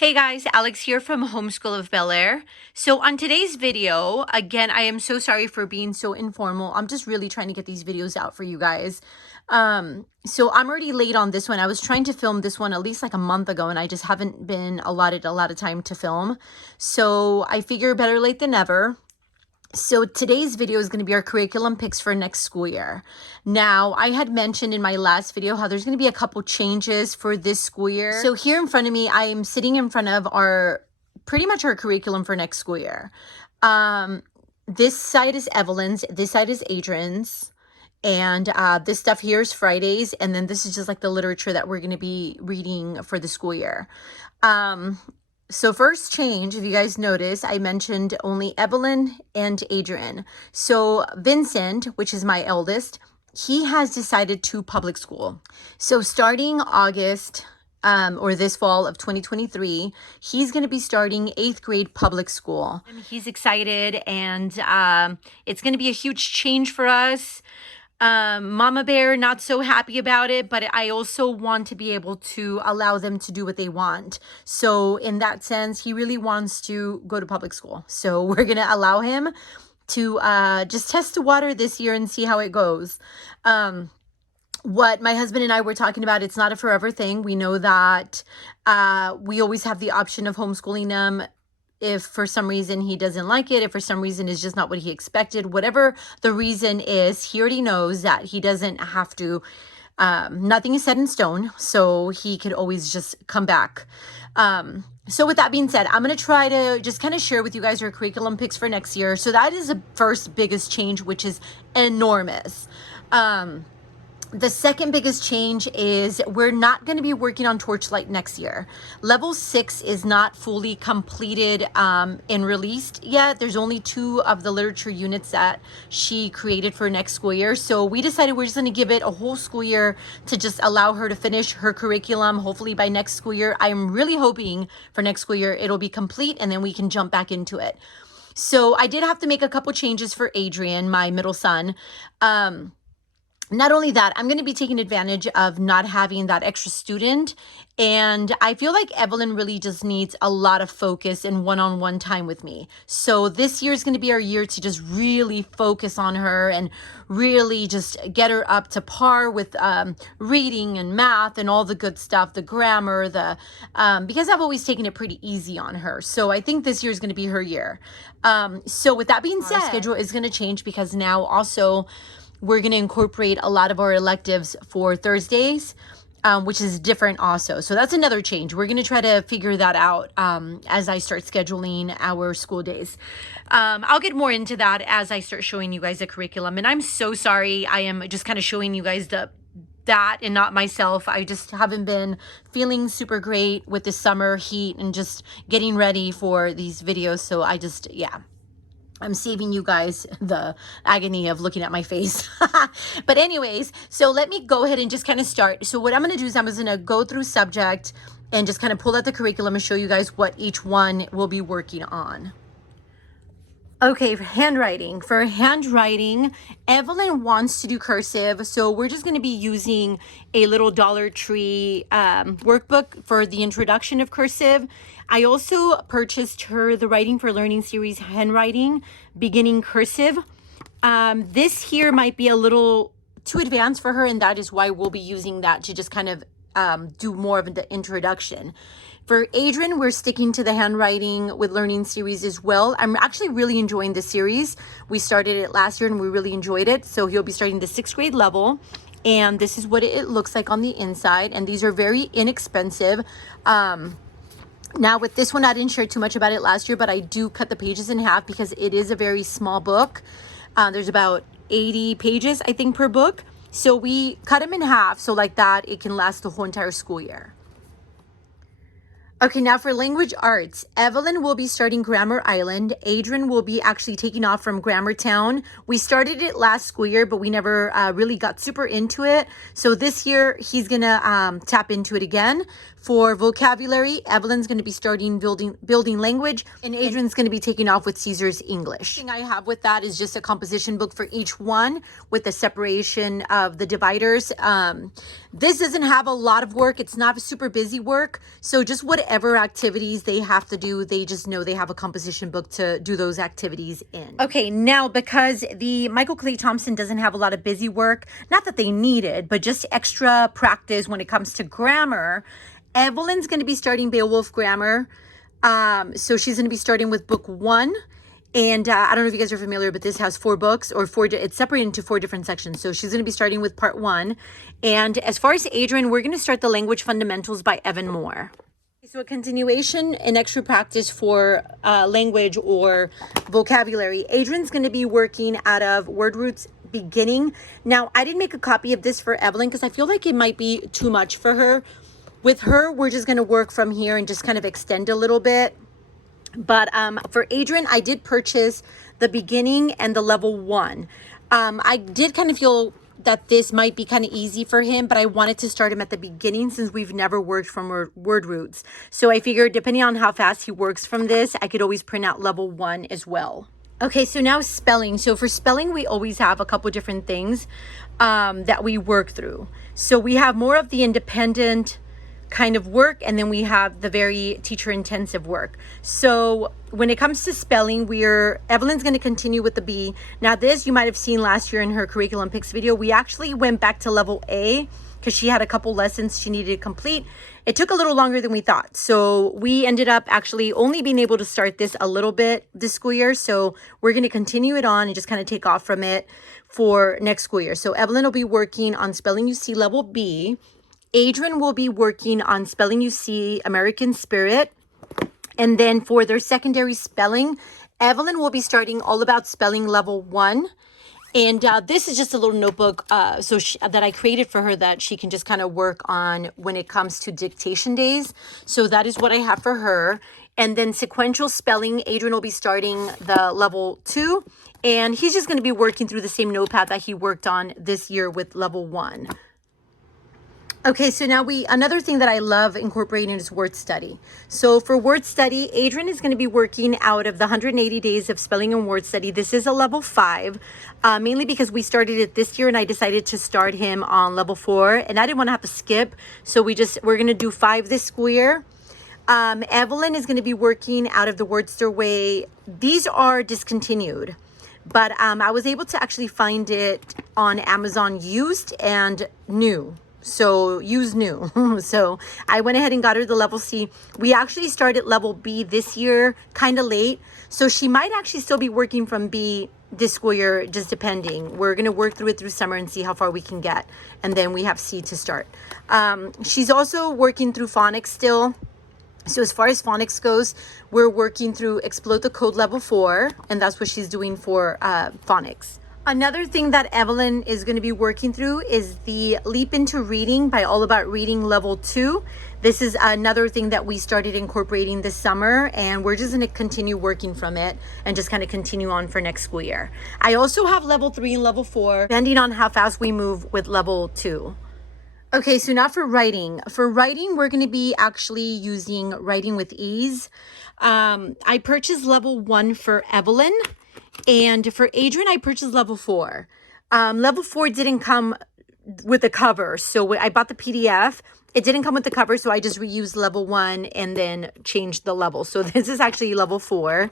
Hey guys, Alex here from Homeschool of Bel Air. So on today's video, again, I am so sorry for being so informal. I'm just really trying to get these videos out for you guys. So I'm already late on this one. I was trying to film this one at least like a month ago and I just haven't been allotted a lot of time to film. So I figure better late than never. So today's video is going to be our curriculum picks for next school year. Now, I had mentioned in my last video how there's going to be a couple changes for this school year. So here in front of me, I am sitting in front of pretty much our curriculum for next school year. This side is Evelyn's, this side is Adrian's, and this stuff here is Friday's, and then this is just like the literature that we're going to be reading for the school year. So first change, if you guys notice, I mentioned only Evelyn and Adrian. So Vincent, which is my eldest, he has decided to public school. So starting August or this fall of 2023, he's going to be starting 8th grade public school. And he's excited and it's going to be a huge change for us. Mama Bear, not so happy about it, but I also want to be able to allow them to do what they want. So in that sense, he really wants to go to public school. So we're going to allow him to just test the water this year and see how it goes. What my husband and I were talking about, it's not a forever thing. We know that we always have the option of homeschooling them if for some reason he doesn't like it, if for some reason it's just not what he expected, whatever the reason is, he already knows that he doesn't have to, nothing is set in stone, so he could always just come back. So with that being said, I'm going to try to just kind of share with you guys our curriculum picks for next year. So that is the first biggest change, which is enormous. The second biggest change is we're not going to be working on Torchlight next year. Level 6 is not fully completed and released yet. There's only 2 of the literature units that she created for next school year. So we decided we're just going to give it a whole school year to just allow her to finish her curriculum. Hopefully by next school year, I'm really hoping for next school year, it'll be complete and then we can jump back into it. So I did have to make a couple changes for Adrian, my middle son. Not only that, I'm going to be taking advantage of not having that extra student. And I feel like Evelyn really just needs a lot of focus and one-on-one time with me. So this year is going to be our year to just really focus on her and really just get her up to par with reading and math and all the good stuff, the grammar, because I've always taken it pretty easy on her. So I think this year is going to be her year. So with that being said, our schedule is going to change because now also we're going to incorporate a lot of our electives for Thursdays, which is different also. So that's another change. We're going to try to figure that out as I start scheduling our school days. I'll get more into that as I start showing you guys the curriculum. And I'm so sorry. I am just kind of showing you guys that and not myself. I just haven't been feeling super great with the summer heat and just getting ready for these videos. So I'm saving you guys the agony of looking at my face. But anyways, so let me go ahead and just kind of start. So what I'm going to do is I'm just going to go through subject and just kind of pull out the curriculum and show you guys what each one will be working on. Okay, for handwriting. For handwriting, Evelyn wants to do cursive, so we're just going to be using a little Dollar Tree workbook for the introduction of cursive. I also purchased her the Writing for Learning series, Handwriting, Beginning Cursive. This here might be a little too advanced for her, and that is why we'll be using that to just kind of do more of the introduction. For Adrian, we're sticking to the Handwriting with Learning series as well. I'm actually really enjoying this series. We started it last year and we really enjoyed it. So he'll be starting the 6th grade level. And this is what it looks like on the inside. And these are very inexpensive. Now with this one, I didn't share too much about it last year, but I do cut the pages in half because it is a very small book. There's about 80 pages, I think, per book. So we cut them in half. So like that, it can last the whole entire school year. Okay, now for language arts, Evelyn will be starting Grammar Island. Adrian will be actually taking off from Grammar Town. We started it last school year, but we never really got super into it. So this year, he's going to tap into it again. For vocabulary, Evelyn's going to be starting building language, and Adrian's going to be taking off with Caesar's English. The thing I have with that is just a composition book for each one with the separation of the dividers. This doesn't have a lot of work. It's not super busy work. So just whatever activities they have to do, they just know they have a composition book to do those activities in. Okay, now because the Michael Clay Thompson doesn't have a lot of busy work, not that they need it, but just extra practice when it comes to grammar, Evelyn's going to be starting Beowulf grammar. So she's going to be starting with book 1. And I don't know if you guys are familiar, but this has 4 books, or it's separated into 4 different sections. So she's going to be starting with part 1. And as far as Adrian, we're going to start the language fundamentals by Evan Moore. So a continuation and extra practice for language or vocabulary. Adrian's going to be working out of Word Roots Beginning. Now, I didn't make a copy of this for Evelyn because I feel like it might be too much for her. With her, we're just going to work from here and just kind of extend a little bit. But for Adrian, I did purchase the beginning and the level 1. I did kind of feel that this might be kind of easy for him, but I wanted to start him at the beginning since we've never worked from word roots. So I figured depending on how fast he works from this, I could always print out level 1 as well. Okay, so now spelling. So for spelling, we always have a couple different things that we work through. So we have more of the independent kind of work, and then we have the very teacher intensive work. So when it comes to spelling, Evelyn's going to continue with the B. Now this you might have seen last year in her curriculum picks video. We actually went back to level A because she had a couple lessons she needed to complete. It took a little longer than we thought. So we ended up actually only being able to start this a little bit this school year. So we're going to continue it on and just kind of take off from it for next school year. So Evelyn will be working on spelling UC level B. Adrian will be working on spelling UC American Spirit. And then for their secondary spelling, Evelyn will be starting all about spelling level 1. And this is just a little notebook that I created for her that she can just kind of work on when it comes to dictation days. So that is what I have for her. And then sequential spelling, Adrian will be starting the level 2. And he's just going to be working through the same notepad that he worked on this year with level 1. Okay, so now another thing that I love incorporating is word study. So for word study, Adrian is going to be working out of the 180 days of spelling and word study. This is a level 5, mainly because we started it this year and I decided to start him on level 4 and I didn't want to have to skip. So we're going to do 5 this school year. Evelyn is going to be working out of the Wordster Way. These are discontinued, but I was able to actually find it on Amazon used and new. So use new. So I went ahead and got her the level C. We actually started level B this year, kind of late. So she might actually still be working from B this school year, just depending. We're going to work through it through summer and see how far we can get. And then we have C to start. She's also working through phonics still. So as far as phonics goes, we're working through Explode the Code level 4. And that's what she's doing for phonics. Another thing that Evelyn is going to be working through is the Leap into Reading by All About Reading level 2. This is another thing that we started incorporating this summer, and we're just going to continue working from it and just kind of continue on for next school year. I also have level 3 and level 4, depending on how fast we move with level 2. Okay, so now for writing. For writing, we're going to be actually using Writing with Ease. I purchased level 1 for Evelyn. And for Adrian, I purchased level 4. Level 4 didn't come with the cover. So I bought the PDF. It didn't come with the cover. So I just reused level 1 and then changed the level. So this is actually level 4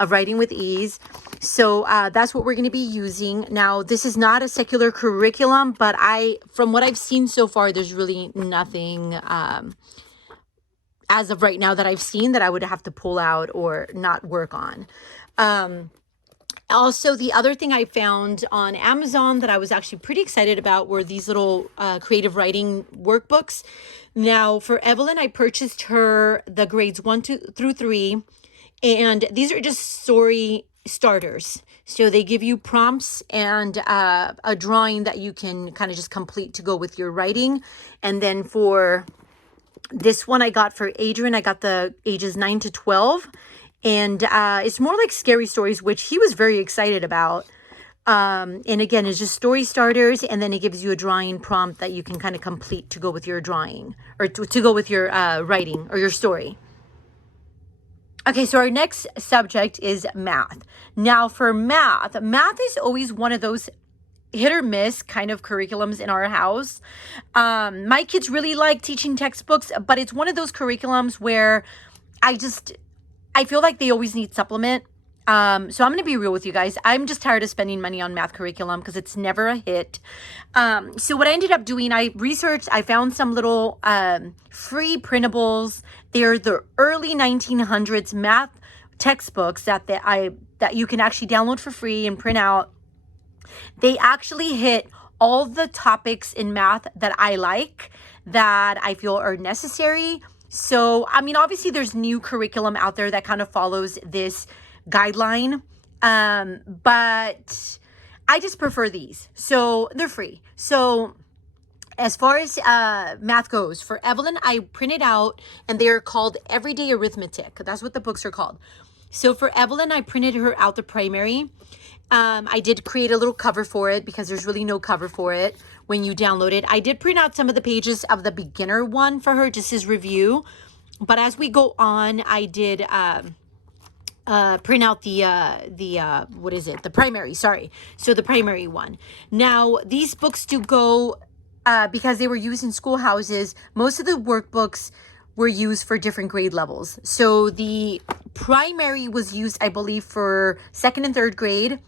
of Writing with Ease. So that's what we're going to be using. Now, this is not a secular curriculum, but from what I've seen so far, there's really nothing as of right now that I've seen that I would have to pull out or not work on. Also, the other thing I found on Amazon that I was actually pretty excited about were these little creative writing workbooks. Now, for Evelyn, I purchased her the grades 1 through 3, and these are just story starters. So they give you prompts and a drawing that you can kind of just complete to go with your writing. And then for this one I got for Adrian, I got the ages 9 to 12. And it's more like scary stories, which he was very excited about. And again, it's just story starters. And then it gives you a drawing prompt that you can kind of complete to go with your drawing or to go with your writing or your story. Okay, so our next subject is math. Now for math is always one of those hit or miss kind of curriculums in our house. My kids really like teaching textbooks, but it's one of those curriculums where I feel like they always need supplement. So I'm going to be real with you guys. I'm just tired of spending money on math curriculum because it's never a hit. So what I ended up doing, I researched, I found some little free printables. They're the early 1900s math textbooks that you can actually download for free and print out. They actually hit all the topics in math that I like, that I feel are necessary. So, I mean, obviously there's new curriculum out there that kind of follows this guideline. But I just prefer these. So they're free. So as far as math goes, for Evelyn, I printed out, and they're called Everyday Arithmetic. That's what the books are called. So for Evelyn, I printed her out the primary. I did create a little cover for it because there's really no cover for it when you download it. I did print out some of the pages of the beginner one for her just as review. But as we go on, I did print out the primary, sorry. So the primary one. Now, these books do go, because they were used in schoolhouses, most of the workbooks were used for different grade levels. So the primary was used, I believe, for 2nd and 3rd grade.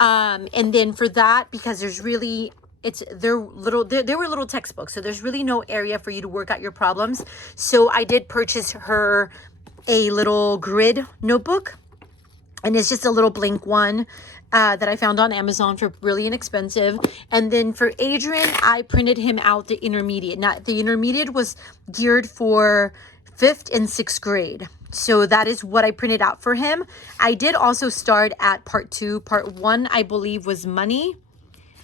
And then for that, because there's really, they were little textbooks, so there's really no area for you to work out your problems. So I did purchase her a little grid notebook, and it's just a little blank one that I found on Amazon for really inexpensive. And then for Adrian, I printed him out the intermediate. Now, the intermediate was geared for 5th and 6th grade. So that is what I printed out for him. I did also start at part 2. Part 1, I believe, was money,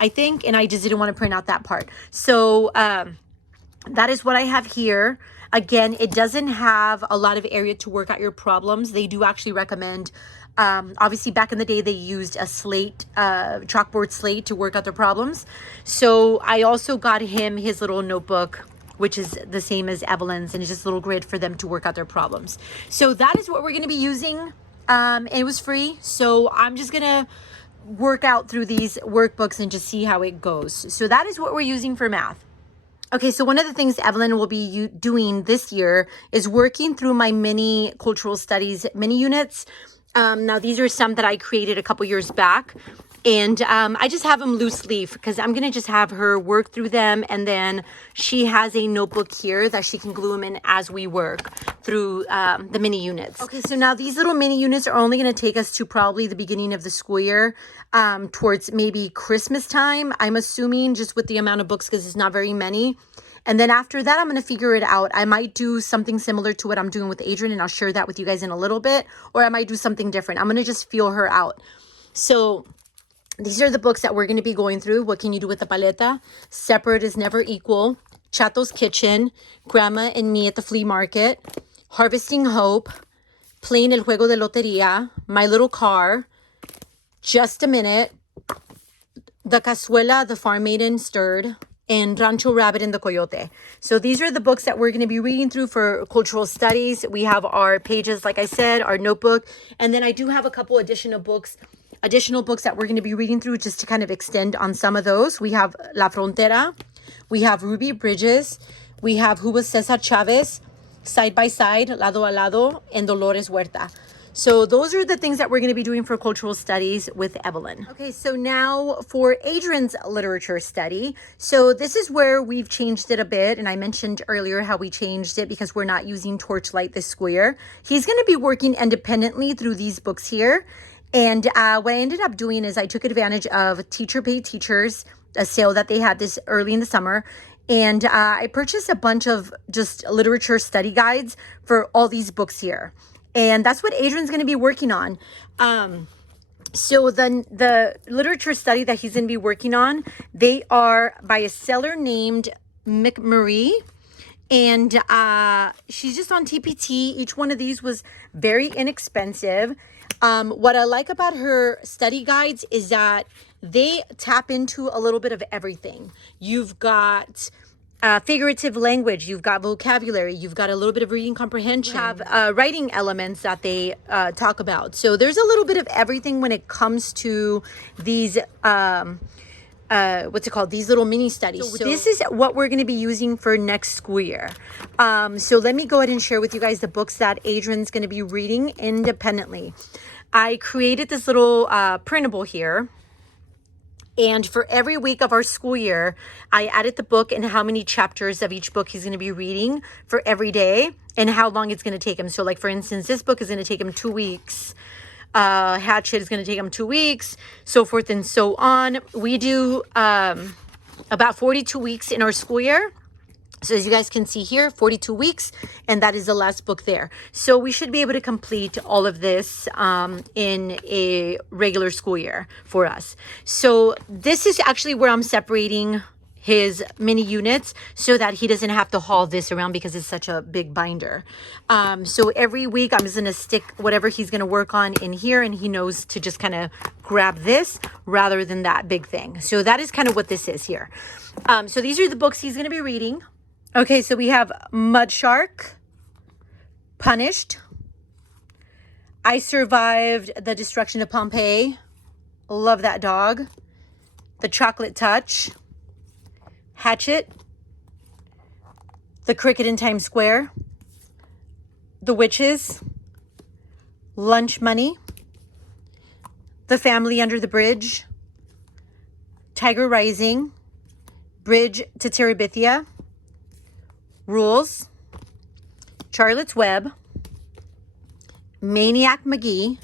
I think, and I just didn't want to print out that part. So that is what I have here. Again, it doesn't have a lot of area to work out your problems. They do actually recommend, obviously back in the day, they used a slate, chalkboard slate to work out their problems. So I also got him his little notebook, which is the same as Evelyn's, and it's just a little grid for them to work out their problems. So that is what we're going to be using. And it was free. So I'm just going to work out through these workbooks and just see how it goes. So that is what we're using for math. Okay, so one of the things Evelyn will be doing this year is working through my mini cultural studies mini units. Now, these are some that I created a couple years back. And I just have them loose leaf because I'm going to just have her work through them. And then she has a notebook here that she can glue them in as we work through the mini units. Okay, so now these little mini units are only going to take us to probably the beginning of the school year, towards maybe Christmas time, I'm assuming, just with the amount of books because it's not very many. And then after that, I'm going to figure it out. I might do something similar to what I'm doing with Adrian, and I'll share that with you guys in a little bit. Or I might do something different. I'm going to just feel her out. So these are the books that we're going to be going through. What Can You Do with the Paleta? Separate is Never Equal. Chato's Kitchen. Grandma and Me at the Flea Market. Harvesting Hope. Playing El Juego de Lotería. My Little Car. Just a Minute. The Cazuela, The Farm Maiden Stirred. And Rancho Rabbit and the Coyote. So these are the books that we're going to be reading through for cultural studies. We have our pages, like I said, our notebook. And then I do have a couple additional books that we're going to be reading through just to kind of extend on some of those. We have La Frontera. We have Ruby Bridges. We have Who Was Cesar Chavez, Side by Side, Lado a Lado, and Dolores Huerta. So those are the things that we're going to be doing for cultural studies with Evelyn. Okay, so now for Adrian's literature study. So this is where we've changed it a bit. And I mentioned earlier how we changed it because we're not using Torchlight this school year. He's going to be working independently through these books here. And what I ended up doing is I took advantage of Teacher Pay Teachers, a sale that they had this early in the summer. And I purchased a bunch of just literature study guides for all these books here. And that's what Adrian's going to be working on. So the literature study that he's going to be working on, they are by a seller named McMurray. And she's just on TPT. Each one of these was very inexpensive. What I like about her study guides is that they tap into a little bit of everything. You've got figurative language, you've got vocabulary, you've got a little bit of reading comprehension, you have writing elements that they talk about. So there's a little bit of everything when it comes to these what's it called? These little mini studies. So this is what we're going to be using for next school year. So let me go ahead and share with you guys the books that Adrian's going to be reading independently. I created this little printable here. And for every week of our school year, I added the book and how many chapters of each book he's going to be reading for every day and how long it's going to take him. So like, for instance, this book is going to take him 2 weeks. Hatchet is going to take him 2 weeks, so forth and so on. We do about 42 weeks in our school year. So as you guys can see here, 42 weeks, and that is the last book there. So we should be able to complete all of this in a regular school year for us. So this is actually where I'm separating his mini units so that he doesn't have to haul this around because it's such a big binder. So every week I'm just going to stick whatever he's going to work on in here, and he knows to just kind of grab this rather than that big thing. So that is kind of what this is here. So these are the books he's going to be reading. Okay, so we have Mud Shark, Punished, I Survived the Destruction of Pompeii, love that dog, The Chocolate Touch, Hatchet, The Cricket in Times Square, The Witches, Lunch Money, The Family Under the Bridge, Tiger Rising, Bridge to Terabithia, Rules, Charlotte's Web, Maniac McGee,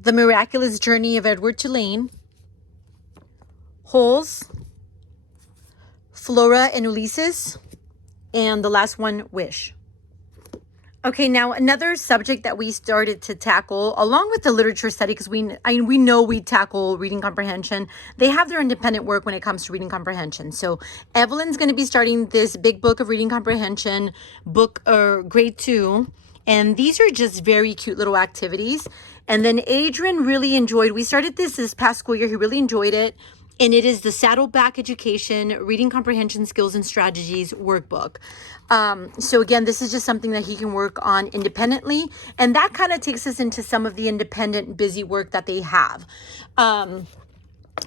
The Miraculous Journey of Edward Tulane, Holes, Flora and Ulysses, and the last one, Wish. Okay, now another subject that we started to tackle along with the literature study, because we know we tackle reading comprehension. They have their independent work when it comes to reading comprehension. So Evelyn's going to be starting this big book of reading comprehension book, or grade 2. And these are just very cute little activities. And then Adrian really enjoyed, we started this past school year. He really enjoyed it. And it is the Saddleback Education Reading Comprehension Skills and Strategies workbook. So again, this is just something that he can work on independently. And that kind of takes us into some of the independent busy work that they have.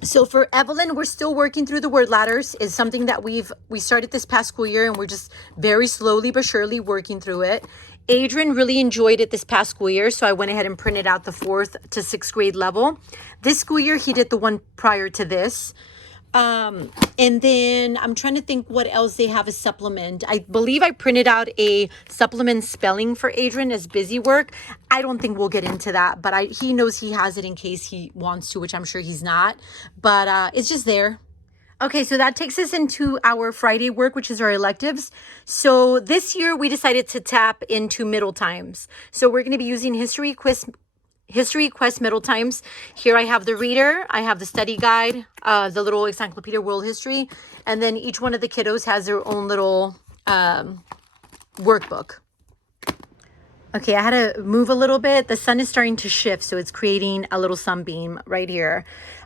So for Evelyn, we're still working through the word ladders. Is something that we started this past school year, and we're just very slowly but surely working through it. Adrian really enjoyed it this past school year, so I went ahead and printed out the 4th to 6th grade level. This school year, he did the one prior to this. And then I'm trying to think what else they have as supplement. I believe I printed out a supplement spelling for Adrian as busy work. I don't think we'll get into that, but he knows he has it in case he wants to, which I'm sure he's not. But it's just there. Okay, so that takes us into our Friday work, which is our electives. So this year we decided to tap into middle times. So we're going to be using History Quest Middle Times. Here I have the reader, I have the study guide, the little Encyclopedia World History, and then each one of the kiddos has their own little workbook. Okay, I had to move a little bit. The sun is starting to shift, so it's creating a little sunbeam right here.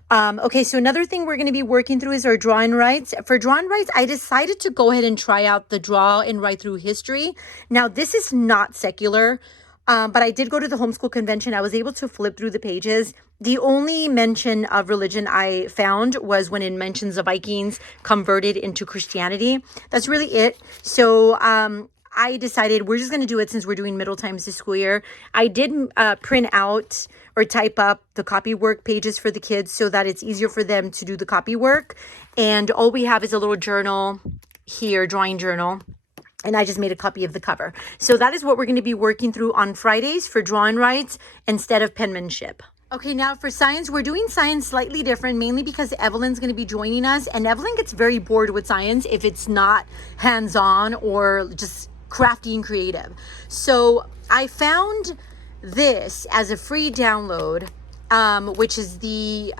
Okay, so another thing we're going to be working through is our draw and writes. For draw and writes, I decided to go ahead and try out the draw and write through history. Now, this is not secular, but I did go to the homeschool convention. I was able to flip through the pages. The only mention of religion I found was when it mentions the Vikings converted into Christianity. That's really it. So, I decided we're just going to do it since we're doing middle times this school year. I did print out or type up the copy work pages for the kids so that it's easier for them to do the copy work. And all we have is a little journal here, drawing journal. And I just made a copy of the cover. So that is what we're going to be working through on Fridays for draw and writes instead of penmanship. Okay, now for science, we're doing science slightly different, mainly because Evelyn's going to be joining us. And Evelyn gets very bored with science if it's not hands-on or just crafty and creative. So I found this as a free download, which is the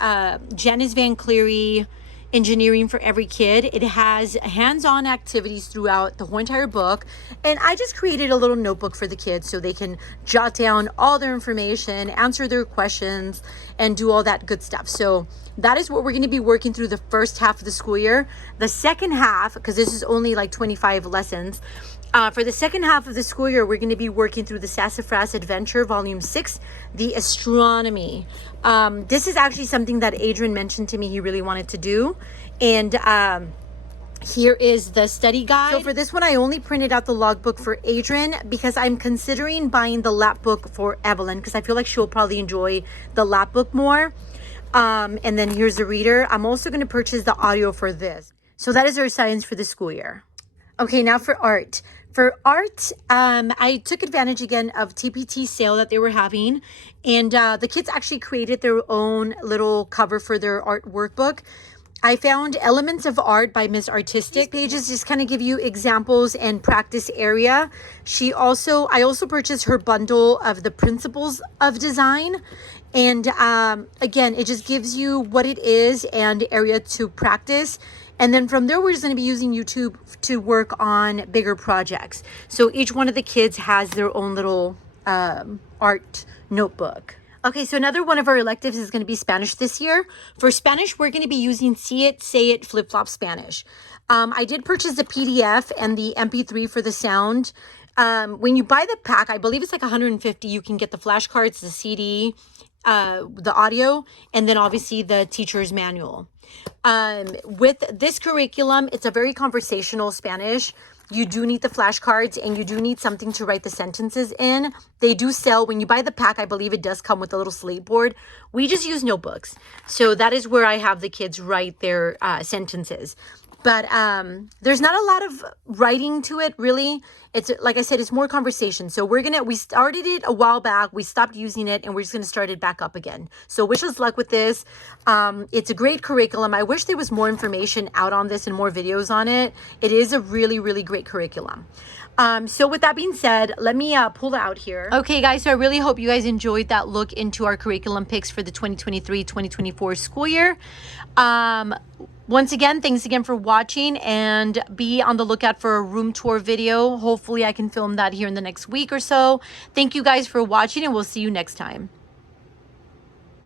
Janice Van Cleary Engineering for Every Kid. It has hands-on activities throughout the whole entire book, and I just created a little notebook for the kids so they can jot down all their information, answer their questions, and do all that good stuff. So that is what we're going to be working through the first half of the school year. The second half, because this is only like 25 lessons, For the second half of the school year, we're going to be working through the Sassafras Adventure, Volume 6, the Astronomy. This is actually something that Adrian mentioned to me he really wanted to do. And here is the study guide. So for this one, I only printed out the logbook for Adrian because I'm considering buying the lap book for Evelyn because I feel like she'll probably enjoy the lap book more. And then here's the reader. I'm also going to purchase the audio for this. So that is our science for the school year. Okay, now for art. For art, I took advantage again of TPT sale that they were having. And the kids actually created their own little cover for their art workbook. I found Elements of Art by Miss Artistic. These pages just kind of give you examples and practice area. I also purchased her bundle of the Principles of Design. And again, it just gives you what it is and area to practice. And then from there, we're just going to be using YouTube to work on bigger projects. So each one of the kids has their own little art notebook. Okay, so another one of our electives is going to be Spanish this year. For Spanish, we're going to be using See It, Say It, Flip Flop Spanish. I did purchase the PDF and the MP3 for the sound. When you buy the pack, I believe it's like $150. You can get the flashcards, the CD, the audio, and then obviously the teacher's manual. With this curriculum, it's a very conversational Spanish. You do need the flashcards and you do need something to write the sentences in. They do sell, when you buy the pack, I believe it does come with a little slate board. We just use notebooks. So that is where I have the kids write their sentences. But there's not a lot of writing to it, really. It's like I said, it's more conversation. So we started it a while back. We stopped using it and we're just going to start it back up again. So wish us luck with this. It's a great curriculum. I wish there was more information out on this and more videos on it. It is a really, really great curriculum. So with that being said, let me pull out here. Okay, guys, so I really hope you guys enjoyed that look into our curriculum picks for the 2023-2024 school year. Once again, thanks again for watching, and be on the lookout for a room tour video. Hopefully I can film that here in the next week or so. Thank you guys for watching, and we'll see you next time.